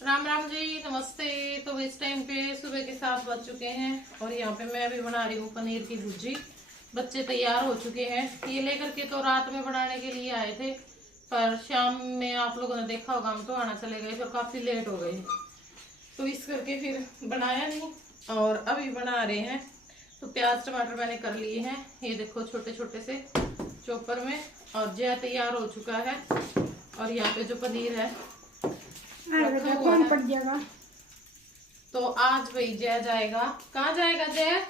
राम राम जी, नमस्ते। तो इस टाइम पे सुबह के 7 बज चुके हैं और यहाँ पे मैं अभी बना रही हूँ पनीर की भुर्जी। बच्चे तैयार हो चुके हैं। ये लेकर के तो रात में बनाने के लिए आए थे, पर शाम में आप लोगों ने देखा होगा हम तो आना चले गए, फिर काफी लेट हो गए, तो इस करके फिर बनाया नहीं और अभी बना रहे हैं। तो प्याज टमाटर मैंने कर लिए हैं, ये देखो छोटे छोटे से चॉपर में। और जय तैयार हो चुका है और यहाँ पे जो पनीर है कौन पड़ जाएगा। तो आज भाई जय जाएगा। कहाँ जाएगा जय?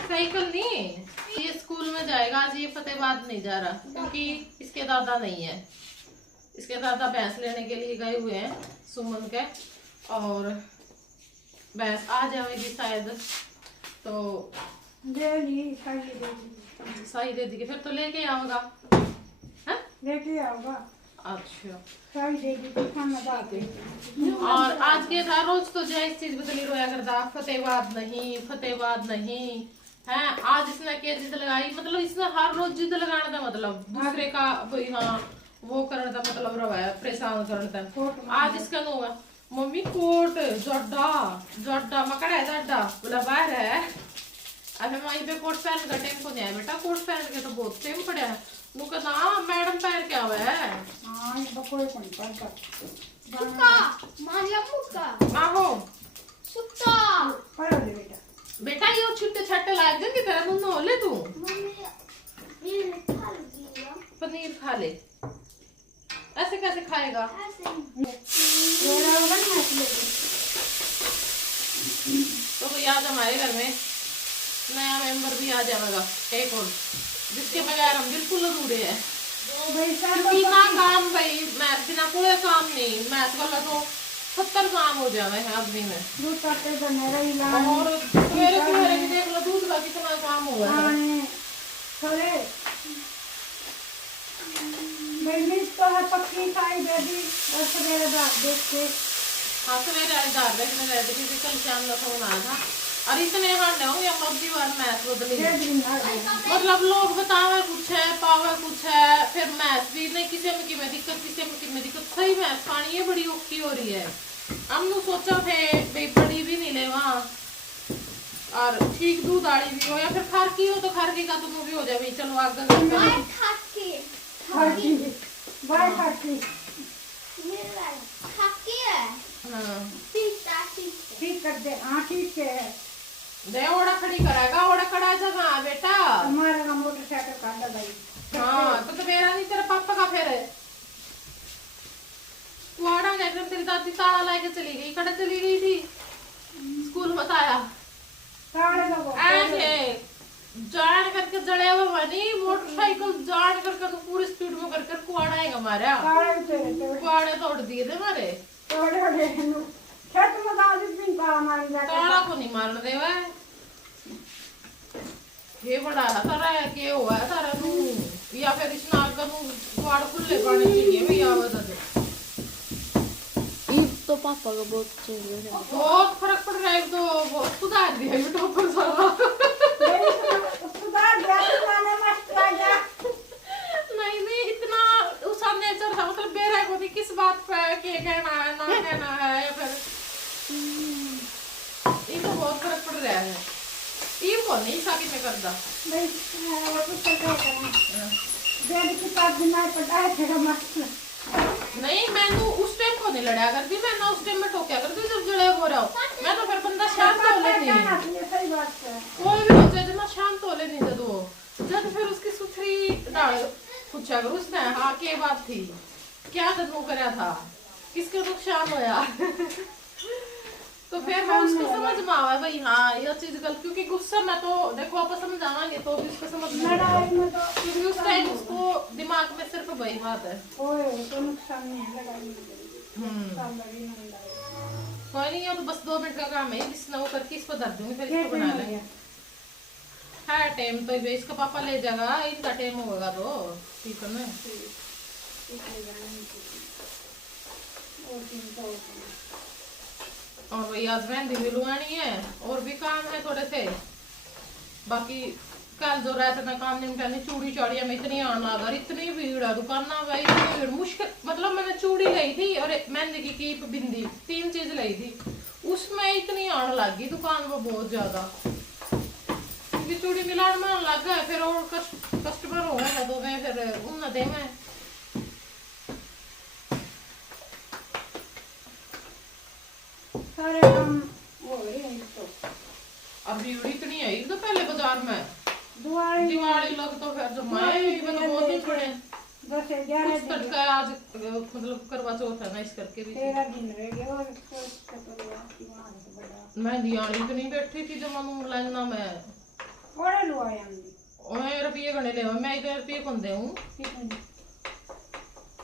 साइकिल नहीं, ये स्कूल में जाएगा। आज ये फतेहाबाद नहीं जा रहा क्योंकि इसके दादा नहीं है। इसके दादा भैंस लेने के लिए गए हुए हैं सुमन के, और भैंस आ जाएगी शायद, तो सही दे दी फिर तो लेके आऊंगा। लेके आओगा। अच्छा, और और आज के था रोज तो जय इस चीज बदली रोया करता, फतेहाबाद नहीं फतेहाबाद नहीं है। आज इसने क्या जिद लगाई, मतलब इसने हर रोज जिद लगाने का मतलब दूसरे का कोई हाँ वो करने का मतलब रवाया, परेशान करने का। आज इसका नो है मम्मी कोट जोड्डा जोड्डा मकड़ा है जोड्डा बोला बाहर है। अबे वहीं पे कोट पहन का टाइम को नहीं है बेटा, कोट पहन के तो बहुत टाइम पड़ा है। वो कहता मैडम पहन के आवे है। हां बकोई कोई पड़ता सुक्का मारिया मुक्का आहो सुक्का पढ़ो ले बेटा। बेटा ये छुट्टे छट्टे लाग जाएंगे तेरा मुंह न ले तू। मम्मी ये खा लिया पनीर खा ले, ऐसे कैसे खाएगा? ऐसे मेरा वाला ना ले। तो भाई आज हमारे घर में नया मेंबर भी आ जाएगा एक और, जिसके बगैर हम बिल्कुल अधूरे हैं। भाई बिना काम भाई मैथ बिना कोई काम नहीं, मैथ वाला तो 70 काम हो जावे है आदमी में। दूध काटे बने रही लान और सवेरे सवेरे भी देख लो दूध का कितना काम हुआ है। थोड़े मेरी तो है पक्की खाई बेबी और सवेरे बात देख के। हाँ सवेरे आज दाल देखने गए थे क्योंकि कल शाम का फोन आया था और इतने हारने होंगे हम अब की बार मैथ बदली। मतलब लोग बतावे कुछ है पावे कुछ है, फिर मैथ भी नहीं किसी में की में दिक्कत किसी में की में दिक्कत। सही मैथ पानी ये बड़ी औखी हो रही है। हमने सोचा थे भाई बड़ी भी नहीं ले वहाँ और ठीक दूध आड़ी भी हो या फिर खारकी हो तो खारकी का तो भी हो जाए भाई। चलो आगे बाय खाके खाकी बाय खाकी ये खाके है। हाँ ठीक कर दे। हाँ ठीक है दे ओड़ा खड़ी कराएगा, ओड़ा खड़ा जगह बेटा हमारा का मोटरसाइकिल काटा भाई। हाँ तो मेरा नहीं तेरे पापा का फिर है। वाड़ा गया तेरी दादी ताला लाके चली गई, कड़ा चली गई थी स्कूल बताया ताले लगो ऐसे जान करके जड़े हुए बनी मोटरसाइकिल जान करके तो पूरी स्पीड में करके कुआड़ा है हमारा। ताले तेरे कुआड़े तोड़ दिए थे हमारे। तोड़े हो गए छत में दादी दिन का मार जाके ताला को नहीं मारने देवा ये बड़ा तारा है के हुआ है तारा नू या फिर इस नाग का नू कुआड़ खुले पाने चाहिए भैया बता दे। तो पापा का बहुत चेंज हो गया, बहुत फर्क पड़ रहा है, तो बहुत सुधार दिया ये टॉपर सारा। सुधार गया माने मस्त आ गया। नहीं नहीं इतना उसका नेचर था, मतलब बेरा को भी किस बात पे के कहना है ना कहना है या फिर ये तो बहुत फर्क पड़ रहा है। ये कौन नहीं शादी में करता भाई वो कुछ करता है बेड के पास बिना पटा है तेरा मस्त। नहीं मैंने उस टाइम को नहीं लड़ा करती, मैं ना उस टाइम में टोक्या करती जब जड़े हो रहा हूँ। मैं तो फिर बंदा शांत हो लेनी ये सही बात है। कोई भी हो जाए जब मैं शांत हो लेनी जब वो जब फिर उसकी सुथरी डाल पूछा करो उसने हाँ के बात थी क्या तनु करा था किसके नुकसान होया। तो फिर मैं उसको समझ में आवा भाई हाँ ये चीज गलत, क्योंकि गुस्सा में तो देखो आप समझावांगे तो भी उसको समझ में लड़ाई में तो क्योंकि उस टाइम उसको दिमाग में सिर्फ वही बात है। ओए तो नुकसान नहीं है लड़ाई में। सब लड़ी नहीं लड़ाई। कोई नहीं है तो बस 2 मिनट का काम है, जिसने वो करके इसको धर दूंगी फिर इसको बना लेंगे। हाँ टाइम तो इसका पापा ले जाएगा, इनका टाइम होगा तो ठीक है ना। और वही आज मेहंदी भी लुआनी है और भी काम है थोड़े से, बाकी कल जो रात में काम नहीं करनी चूड़ी चाड़िया में इतनी आने लगा, इतनी भीड़ है दुकाना में, इतनी भीड़ मुश्किल। मतलब मैंने चूड़ी लाई थी और मेहंदी की कीप, बिंदी, 3 चीज लाई थी, उसमें इतनी आने लगी दुकान में बहुत ज्यादा। क्योंकि चूड़ी मिलान में लग गया, फिर और कस्टमर हो गए तो मैं फिर उन दे मैं सारे काम हो रहे हैं तो। अब भीड़ इतनी आई तो पहले बाजार में दिवाली लग तो फिर जो मैं बहुत ही थोड़े 10-11 कुछ तक का आज मतलब करवा चौथ है ना, इस करके भी 13 दिन रह गए और इसका परिवार दिवाली तो बड़ा मैं दियाली तो नहीं बैठी थी जब मैं लेना मैं बड़ा लुआया हमने। मैं रुपये गणे ले मैं इधर रुपये कौन दे हूँ,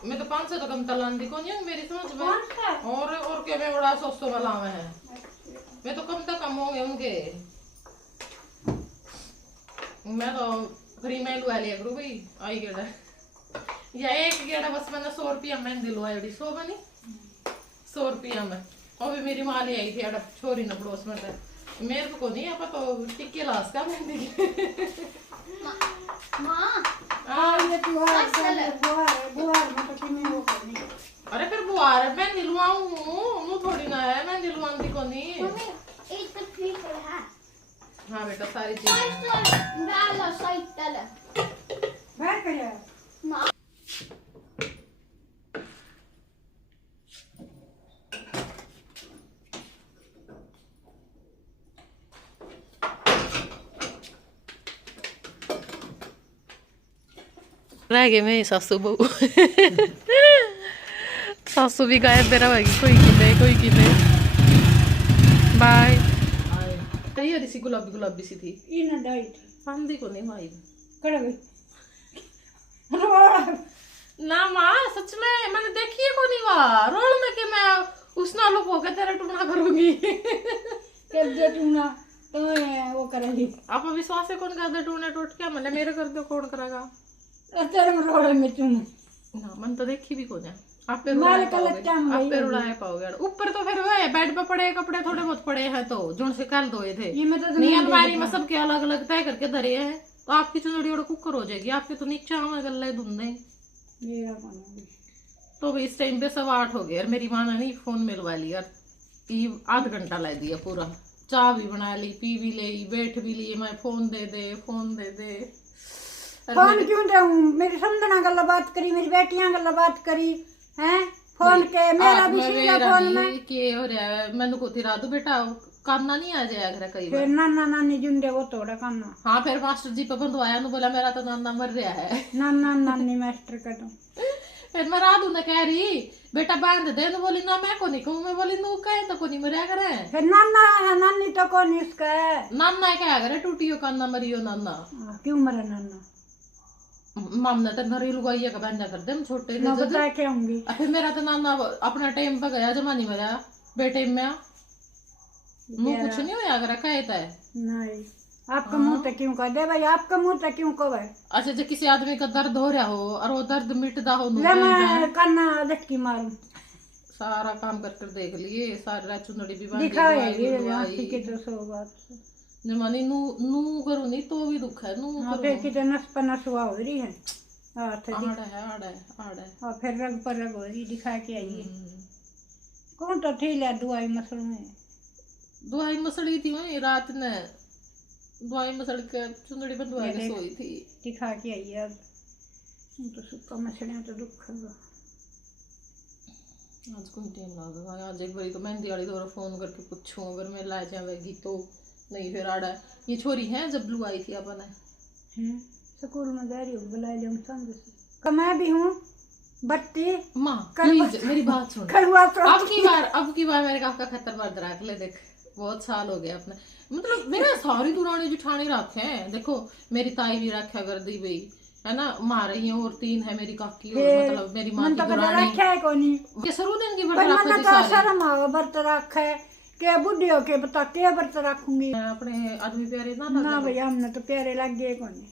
मैं तो 500 तो कम तलांदी कौन है मेरी समझ में। कौन सा? और क्या मैं बड़ा 100 वाला है, मैं तो कम हो गए उनके। मैं तो फ्री में लुआ लिया करूँ भाई, आई गेड़ा या एक गेड़ा बस मैंने 100 रुपया मैंने दिलवाई, 100 बनी 100 रुपया में। और भी मेरी माँ ले आई थी अड़ा छोरी न पड़ोस में, मेरे को नहीं आप तो टिक्के लास का मेहंदी माँ ये बुआर में तो कितने वो करनी। अरे फिर बुआर मैं दिलवाऊं हूँ थोड़ी ना है, मैं दिलवाती को नहीं। मम्मी एक तो ठीक है। हाँ बेटा सारी चीजें डालो साइकिल बैठ कर जाओ। माँ रह गए मैं सासू बहू सासू भी गायब बेरा होगी, कोई किले बाय। ये सी गुलाबी सी थी, इन डाइट पांदी को नहीं भाई कड़ गई रोड़ा ना माँ, सच में मैंने देखी है को नहीं वाह रोल में कि मैं उस नालों को के तेरा टूना करूंगी कर दे टूना तो वो करेंगी। आप विश्वास है कौन कर दे टूने टूट क्या मैंने मेरे कर दो कौन करेगा। तेरे में रोड़ा में टूना ना मन तो देखी भी को जाए आप पे माल का लट्टा आप पे उड़ाए पाओगे। ऊपर तो फिर वह बेड पे पड़े कपड़े थोड़े बहुत पड़े हैं तो जोन से कल धोए थे, ये मैं तो नहीं अलमारी में सबके अलग अलग तय करके धरे हैं, तो आपकी चुनड़ी और कुकर हो जाएगी, आपके तो नीचे हमें गले धुंधे। मेरा कौन है? तो भी इस टाइम पे 8:15 हो गए और मेरी माँ ने नहीं फोन मिलवा लिया, आध घंटा ला दिया पूरा, चाय भी बना ली, पी भी ली, बैठ भी लिए, मैं फोन दे दे फोन क्यों दूं? मेरी समझना गल्ला बात करी, मेरी बेटियां गल्ला बात करी हैं फोन के, मेरा भी सीधा फोन में के हो रहा है। मैंने को थी रातू बेटा कान्ना नहीं आ जाया घर कई बार, फिर नाना नानी जुंडे वो तोड़ा काना। हाँ फिर मास्टर जी पे बंधवाया नु बोला मेरा तो नाना मर रहा है नाना नानी मास्टर का तो फिर मैं राधू ने कह रही बेटा बांध दे, नु बोली ना मैं को नहीं कहूँ, मैं बोली नू कहे तो को नहीं मरिया करे, फिर नाना है नानी तो कौन इसका है? नाना क्या करे टूटियो कान्ना मरियो नाना क्यों मरा नाना? माम ने तो नरी लुगाइया का बंदा कर दे हम छोटे मैं थे बता के आऊंगी। फिर मेरा तो नाना अपना टाइम पे गया जमा नहीं मरा बेटे में मुँह कुछ नहीं होया अगर कहता है नहीं आपका मुंह तो क्यों कह दे भाई, आपका मुंह तो क्यों कह भाई? अच्छा जब किसी आदमी का दर्द हो रहा हो और वो दर्द मिटदा हो ले मैं काना झटकी मारूं। सारा काम कर कर देख लिए, सारा चुनड़ी भी बांधी दिखाएगी के 200 बात जमानी नू नू करूँ नहीं तो भी दुख है नू हाँ देखी तो नस पनस हुआ हो रही है हाथ आड़ा है और फिर रग पर रग हो रही, दिखा के आइए कौन तो थी ले दवाई मसल में दवाई मसड़ी थी वही रात ने दवाई मसड़ के चुंदड़ी बंधवा के सोई थी, दिखा के आइए। अब तो सुक्का मछलियाँ तो दुख है। आज कोई टाइम लगेगा, आज एक बारी तो मेहंदी वाली दोबारा फोन करके पूछूं अगर मैं ला जाएगी तो, नहीं फिर आड़ा ये छोरी है जब ब्लू आई थी अपन स्कूल में जा रही हूँ बुला लिया समझ मैं भी हूँ बत्ती माँ प्लीज मेरी बात सुन, अब की बार मेरे काका खतर बर्द रख ले, देख बहुत साल हो गए अपने, मतलब मेरे सारी दुरानी जुठानी रखे हैं, देखो मेरी ताई भी रखा कर दी भाई है ना, मारे ही और 3 है मेरी काकी और मतलब मेरी माँ की दुरानी रखा है कोनी ये सरू दिन की बर्द रखा थी सारी शर्म आओ बर्त रखा है के बुढ़ी हो के बता के बर्त रखूंगी मैं अपने आदमी प्यारे ना भैया हमने तो प्यारे लग गए कोनी।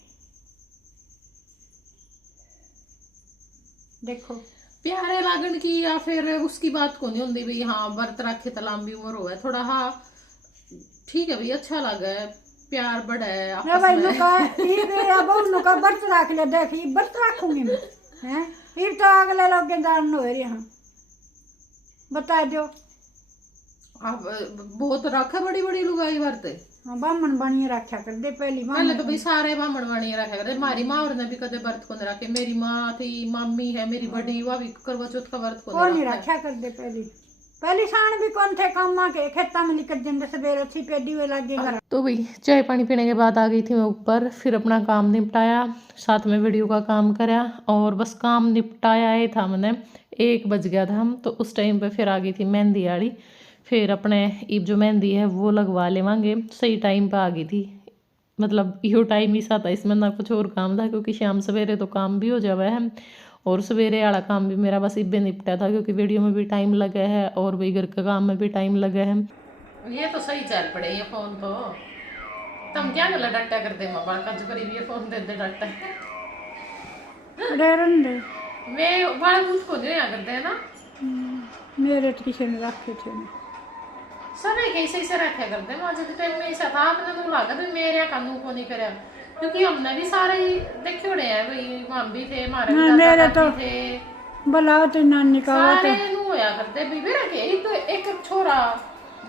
देखो प्यारे लागन की या फिर उसकी बात को नहीं होती भाई हाँ बर्त रखे तो लंबी उम्र हो थोड़ा, हाँ ठीक है भाई अच्छा लगा है प्यार बड़ा है ना आपस भाई में। नुका ये मेरा बहु नुका बर्त रख ले, देख ये बर्त रखूंगी मैं, हैं ये तो अगले लोग के दान हो रही हम बता दो। आप बहुत रखा बड़ी बड़ी लुगाई भरते। हाँ, बामन बनी रखा कर दे पहली पहले तो भाई सारे ब्राह्मण वाणी रखा करते। हमारी माँ और ने भी कदे व्रत को नहीं रखे। मेरी माँ थी, मम्मी है मेरी बड़ी, वो भी करवा चौथ का व्रत वो को नहीं नहीं रखा। रखा कर दे पहली शान भी कौन थे कामा के खेता में निकल जंदे सवेरे अच्छी पेडी वे लागे घर। तो भाई चाय पानी पीने के बाद आ गई थी मैं ऊपर, फिर अपना काम निपटाया, साथ में वीडियो का काम करा और बस काम निपटाया ही था मैंने। 1 बज गया था हम तो उस टाइम पे फिर आ गई थी मेहंदी वाली। फिर अपने ईब जो मेहंदी है वो लगवा लेवांगे। सही टाइम पे आ गई थी, मतलब यो टाइम ही सा था, इसमें ना कुछ और काम था क्योंकि शाम सवेरे तो काम भी हो जावा है और सवेरे वाला काम भी मेरा बस इब्बे निपटा था क्योंकि वीडियो में भी टाइम लगा है और वही घर का काम में भी टाइम लगा है। ये तो सही चल पड़े ये फोन तो तुम क्या गला डट्टा कर दे मां बाका जो करीब ये फोन दे दे डट्टा अरे रंदे मैं बड़ा मुझको दे या करते हैं ना मेरे तो किसी ने रखे थे सब कैसे से रखा करते हैं। मुझे तो टाइम में ऐसा था आपने तो लगा भी मेरे कानून को नहीं करे क्योंकि हमने भी सारे देखे उड़े हैं भाई, हम भी थे हमारे भी दादा तो थे, बुलाओ तो नानी का सारे नु होया करते बीबी रखे। एक छोरा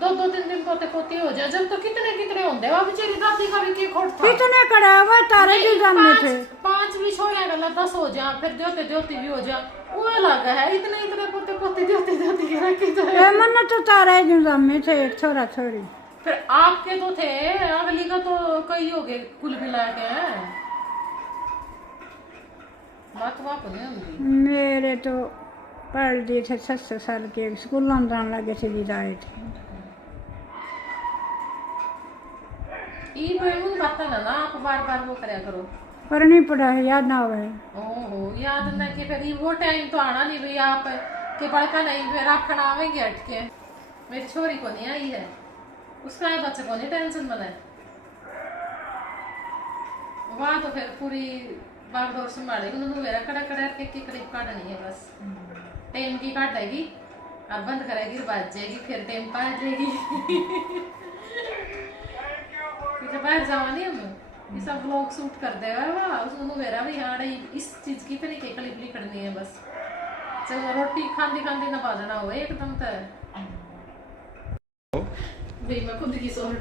2-3 दिन पोते पोती हो जाए जब तो कितने होंगे वो बेचारी दादी का भी के खोट था कितने कड़ा हुआ तारे जो जमने थे 5 भी छोड़िया गला 10 हो जा फिर जोती भी हो जा वो अलग है। इतने पोते पोती जोती के रखे थे। ए मन तो तारे जो जमे थे एक छोरा छोरी। फिर आपके तो थे, अगली का तो कई हो गए कुल मिला के। बात वाप नहीं होंगी। मेरे तो पढ़ दिए थे 7 साल के स्कूल में जाने लगे थे विदाई थे। ई बेमुन पता ना आप बार वो करया करो पर नहीं पढ़ा है याद ना हुआ है। ओहो याद नहीं कि फिर वो टाइम तो आना नहीं भाई आप के पढ़का नहीं फिर रखना आवेंगे अटके। मेरी छोरी को नहीं आई है उसका है बच्चे को नहीं टेंशन बना है वहाँ तो फिर पूरी बागडोर संभालेगी उन्होंने मेरा कड़ा के करीब काटनी है बस टाइम की काटेगी और बंद करेगी बाज जाएगी फिर टाइम पा जाएगी। फिर बाहर जावा नहीं हम ये सब लोग शूट कर दे उसको मेरा भी हाँ नहीं इस चीज की तो नहीं के क्लिप करनी है बस चलो रोटी खांदी ना बाजना हो एकदम तो भाई मैं खुद की सोर्ट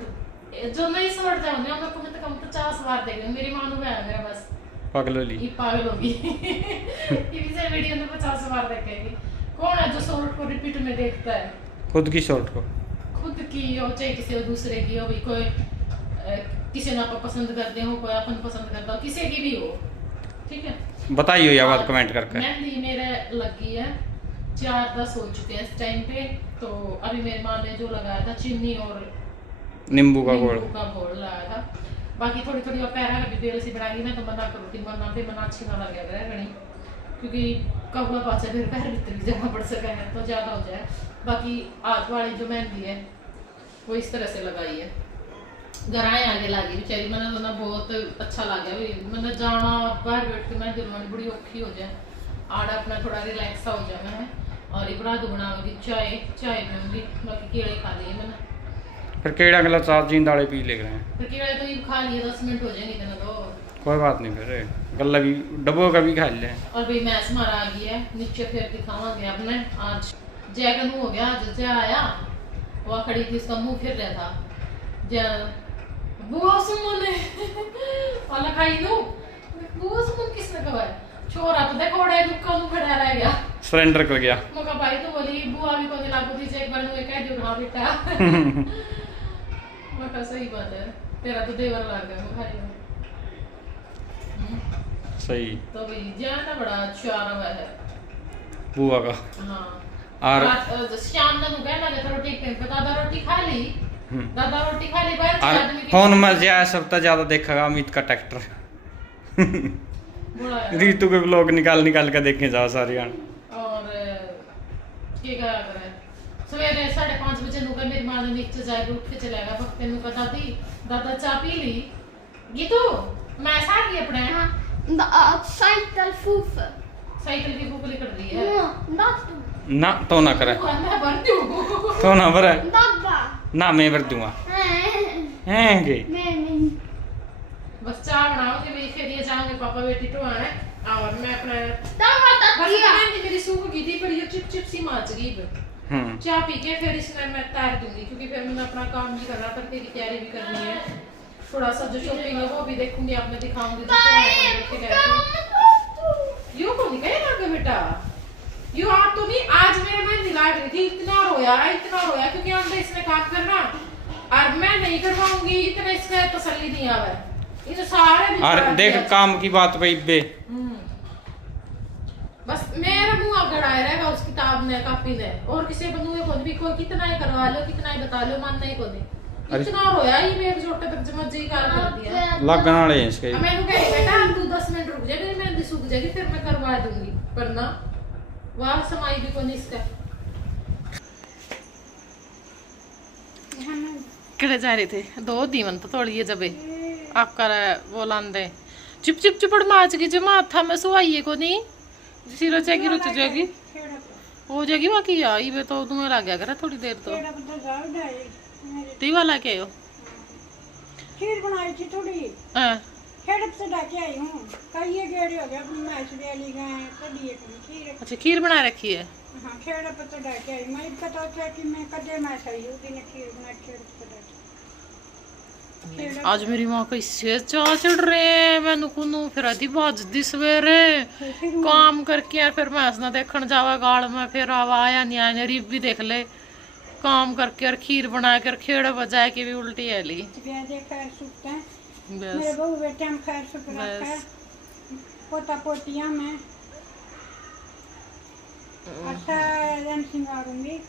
जो नहीं सोर्ट जाऊंगी मैं कम से कम 50 बार देख मेरी मां नु है मेरा बस पागल होली ये पागल होगी ये भी से वीडियो में 50 बार देखेगी। कौन है जो सोर्ट को रिपीट में देखता है? खुद की शॉर्ट को खुद की हो चाहे किसी और दूसरे की हो, भी कोई किसी ना को पसंद करते हो कोई अपन पसंद करता हो किसी की भी हो ठीक है बताइए ये बात कमेंट करके। मेहंदी मेरे लगी है 4-10 हो चुके हैं इस टाइम पे। तो अभी मेरी माँ ने जो लगाया था चीनी और नींबू का घोल लगाया था। बाकी थोड़ी और पैरा का भी बेल सी बनाएगी मैं तो मना करूँ थी मना भी मना अच्छी ना लगे अगर घड़ी क्योंकि कबूला पाचा फिर पैर भीतर भी जाना पड़ सका है तो ज़्यादा हो जाए। बाकी आज वाली जो मेहंदी है वो इस तरह से लगाई है गराएं आगे लगी बेचारी मैंने तो ना बहुत अच्छा लगा भी मैंने जाना बाहर बैठ के मैं दिलवानी बड़ी औखी हो जाए आड़ा अपना थोड़ा रिलैक्स हो जाए मैं और ये बना दूँ बनाऊंगी चाय पीऊंगी बाकी कीड़े खा लिए मैंने फिर केड़ा गला चार जीन दाले पी ले गए फिर कीड़े तो ये खा लिए 10 मिनट हो जाएंगे इतना तो कोई बात नहीं फिर गला भी डब्बो का भी खा ले। और भाई मैस मारा आ गई है नीचे फिर दिखावांगे अपने आज जय का मुंह हो गया आज जय आया वह खड़ी थी उसका मुंह फिर रहा था जय बुआ सुमन वाला खाई दो बुआ सुमन किसने कहा है छोरा तो देखो ओड़े दुक्का नु खड़ा रह गया सरेंडर कर गया मका भाई तो बोली बुआ भी को लागू थी एक बार नु कह दियो हां बेटा मका सही बात है तेरा तो देवर लग गया भाई सही तो भी जाना बड़ा अच्छा रहा है बुआ का। हाँ और शाम ने नु कहना ले रोटी पे दादा रोटी खा ली बाहर से और आदमी की फोन में जो है सबसे ज्यादा देखेगा अमित का ट्रैक्टर बुरा है। रीतू के ब्लॉग निकाल के देखे जाओ सारी और क्या करा करे सवेरे 5:30 बजे नु मेरी मां ने नीचे जाके उठ के चला गया वक्त नु कहा दादा चाय पी ली गीतू मैं साथ ही अपने साइकिल की फूफली कर दी है ना तो ना करे मैं भर दूं तो ना भरे Baba. ना मैं भर दूंगा हैं गे Men. चाय बनाऊंगी भाई, फिर ये जाऊंगे पापा बेटी तो आना है। और मैं अपना किया मेरी सूख गई थी, पर ये चिप चिप सी माच गई। चाय पी के फिर इसमें मैं तैयार दूंगी, क्योंकि फिर मैं अपना काम भी करना, तड़के की तैयारी भी करनी है। थोड़ा सा जो शॉपिंग है वो भी देखूंगी, आपने दिखाऊंगी। यू को नहीं कहे बेटा, यू आप तो नहीं। आज मेरे मन दिला रही थी, इतना रोया, क्योंकि हमने इसमें काम करना और मैं नहीं करवाऊंगी, इतना इसका तसल्ली नहीं आवा है। इन सारे और देख काम की बात पे इब्बे बस मेरा मुंह गड़ाया रहेगा उस किताब ने, कापी ने, और किसी बंदूए को भी कोई कितना ही करवा लो, कितना ही बता लो, मानना ही को नहीं। इतना रोया ही मेरे छोटे बच्चे मत जी काल कर दिया। लगन वाले हैं इसके। मैंने कहा बेटा तू 10 मिनट रुक जा, मेरी मेहंदी सूख जाएगी, फिर मैं करवा दूंगी, वरना वाह समाई भी को नहीं इसका। किधर जा रहे थे? दो दीवन तो तोड़िए जबे आपका वो लांदे चिप चिप चिपड़ माच की जमा था मैं सुहाइए को नहीं सिरो चेगी रुच जाएगी हो जाएगी बाकी यार ये तो तुम्हें लग गया करा थोड़ी देर तो ती वाला के हो खीर बनाई थी थोड़ी हां खेड़प से डाके आई हूं कई गेड़ी हो गया मैच वाली गए कड़ी एक खीर। अच्छा खीर बना रखी है? हां खेड़प से डाके आई मैं पता था कि मैं कदे मैच आई हूं दिन खीर बना खेड़प से डाके। आज मेरी माँ कैसे चाह चढ़ रहे हैं, मैंने कुनू फिर आधी बाजदी सवेरे काम करके यार, फिर मैं हंसना देखने जावा गाड़ में, फिर आवा आया नहीं आया, रीब भी देख ले काम करके और खीर बना कर खेड़ बजा के भी उल्टी है ली। मेरे बहू बेटे हम खैर शुक्र रखा पोता पोतियां में अच्छा रन सिंगारूंगी।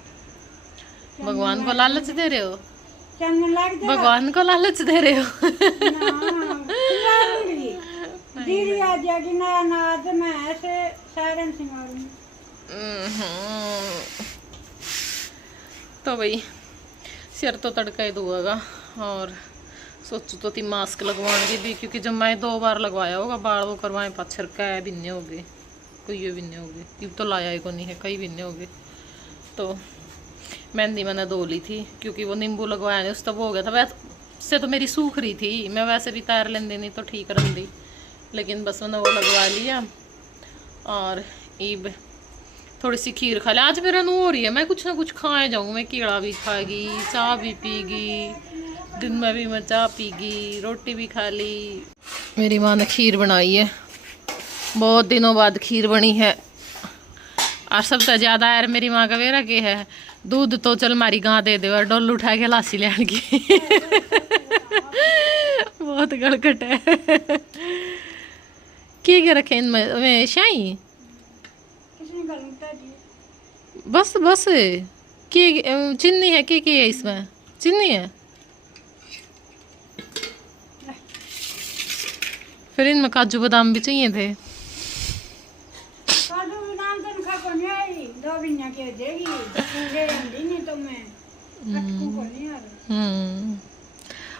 भगवान को लालच दे रहे हो? चंदन लग जाए भगवान को लालच दे रहे हो? दीदी आ जाएगी नया नाद मैं ऐसे सारन सिंगारूंगी। तो भाई सिर तो तड़का ही दुआगा, और सोचो तो थी मास्क लगवाने भी, क्योंकि जब मैं 2 बार लगवाया होगा बाल वो करवाए पाछर का बिन्ने हो गए, कोई बिन्ने हो गए, अब तो लाया ही को नहीं है, कई बिन्ने हो गए। तो मेहंदी मैंने 2 ली थी, क्योंकि वो नींबू लगवाया नहीं उस तब हो गया था, वैसे तो मेरी सूख रही थी, मैं वैसे भी तैर लेंदी नहीं तो ठीक रही, लेकिन बस मैंने वो लगवा लिया। और ईब थोड़ी सी खीर खा लिया, आज मेरा नू हो रही है मैं कुछ ना कुछ खाए जाऊँ, मैं कीड़ा भी खाएगी, चाय भी पीगी, दिन में भी मैं चाय पीगी, रोटी भी खा ली। मेरी माँ ने खीर बनाई है, बहुत दिनों बाद खीर बनी है, और सबसे ज़्यादा यार मेरी माँ का वेरा के है दूध तो चल मारी गाँ दे दे और डोल उठा के लासी ले आने की बहुत गड़कट है। क्या रखे इनमें शाही बस बस की चीनी है, क्या है इसमें चीनी है, फिर इनमें काजू बादाम भी चाहिए थे।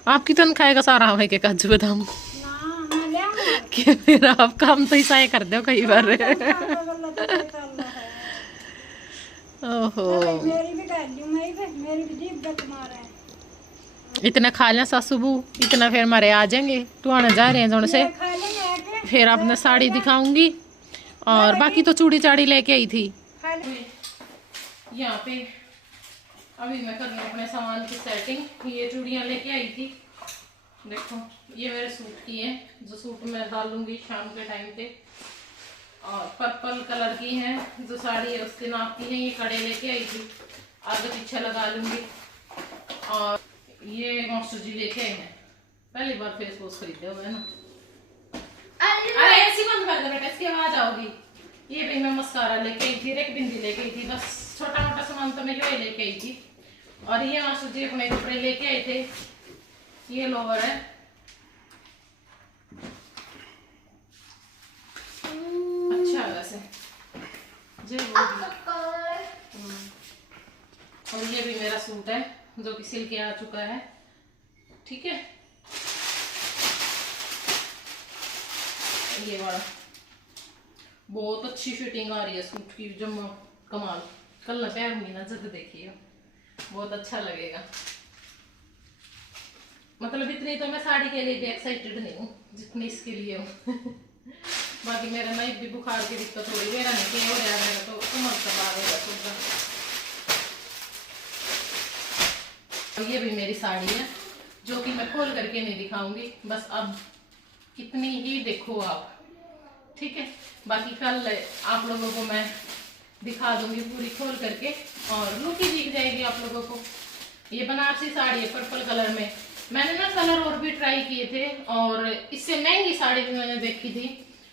आपकी तनख्वाह का सारा है के काजू बादाम कि फिर आप काम तो ऐसा ही कर दो कई बार। ओहो इतना खा लें सासू बू, इतना फिर हमारे आ जाएंगे, तो आने जा रहे हैं जोन से, फिर आपने साड़ी दिखाऊंगी, और बाकी तो चूड़ी चाड़ी लेके आई थी। यहाँ पे अभी मैं कर रही हूँ अपने सामान की सेटिंग। ये चूड़ियाँ लेके आई थी, देखो ये मेरे सूट की है, जो सूट मैं डालूंगी शाम के टाइम पे, और पर्पल कलर की है जो साड़ी है उसके नाप की है। ये कड़े लेके आई थी, आगे पीछे लगा लूंगी। और ये मास्टर जी लेके आए हैं, पहली बार फेस वॉश खरीदे हुए ना। अरे ऐसी बंद कर दे बेटा, इसकी आवाज आओगी। ये भी मैं मस्कारा लेके आई थी, एक बिंदी लेके आई थी, बस छोटा मोटा सामान तो मैं जो लेके आई थी। और ये मास्टर जी अपने कपड़े लेके आए थे, ये लोवर है, अच्छा है वैसे जी। और ये भी मेरा सूट है जो कि सिल के आ चुका है, ठीक है। ये वाला बहुत अच्छी फिटिंग आ रही है सूट की, जम्मू कमाल। कल ना पैरूंगी ना, जब देखिए बहुत अच्छा लगेगा। मतलब इतनी तो मैं साड़ी के लिए भी एक्साइटेड नहीं हूँ जितनी इसके लिए हूँ। बाकी मेरा ना भी बुखार की दिक्कत हो रही है, मेरा नहीं क्या हो रहा है, मेरा तो उम्र का बार हो रहा है। ये भी मेरी साड़ी है जो कि मैं खोल करके नहीं दिखाऊंगी, बस अब इतनी ही देखो आप, ठीक है। बाकी कल आप लोगों को मैं दिखा दूंगी पूरी खोल करके और लुक ही दिख जाएगी आप लोगों को। ये बनारसी साड़ी है पर्पल कलर में। मैंने ना कलर और भी ट्राई किए थे और इससे महंगी साड़ी भी मैंने देखी थी,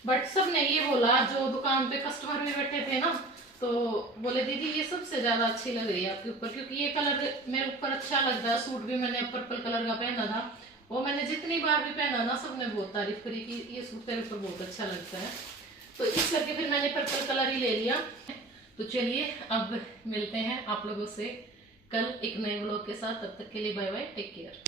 बट सबने ये बोला, जो दुकान पे कस्टमर भी बैठे थे ना, तो बोले दीदी ये सबसे ज्यादा अच्छी लग रही है आपके ऊपर, क्योंकि ये कलर मेरे ऊपर अच्छा लगता है। सूट भी मैंने पर्पल कलर का पहना था, वो मैंने जितनी बार भी पहना ना सबने बहुत तारीफ करी कि ये सूट तेरे ऊपर बहुत अच्छा लगता है। तो इस करके फिर मैंने पर्पल कलर ही ले लिया। तो चलिए अब मिलते हैं आप लोगों से कल एक नए व्लॉग के साथ, तब तक के लिए बाय बाय, टेक केयर।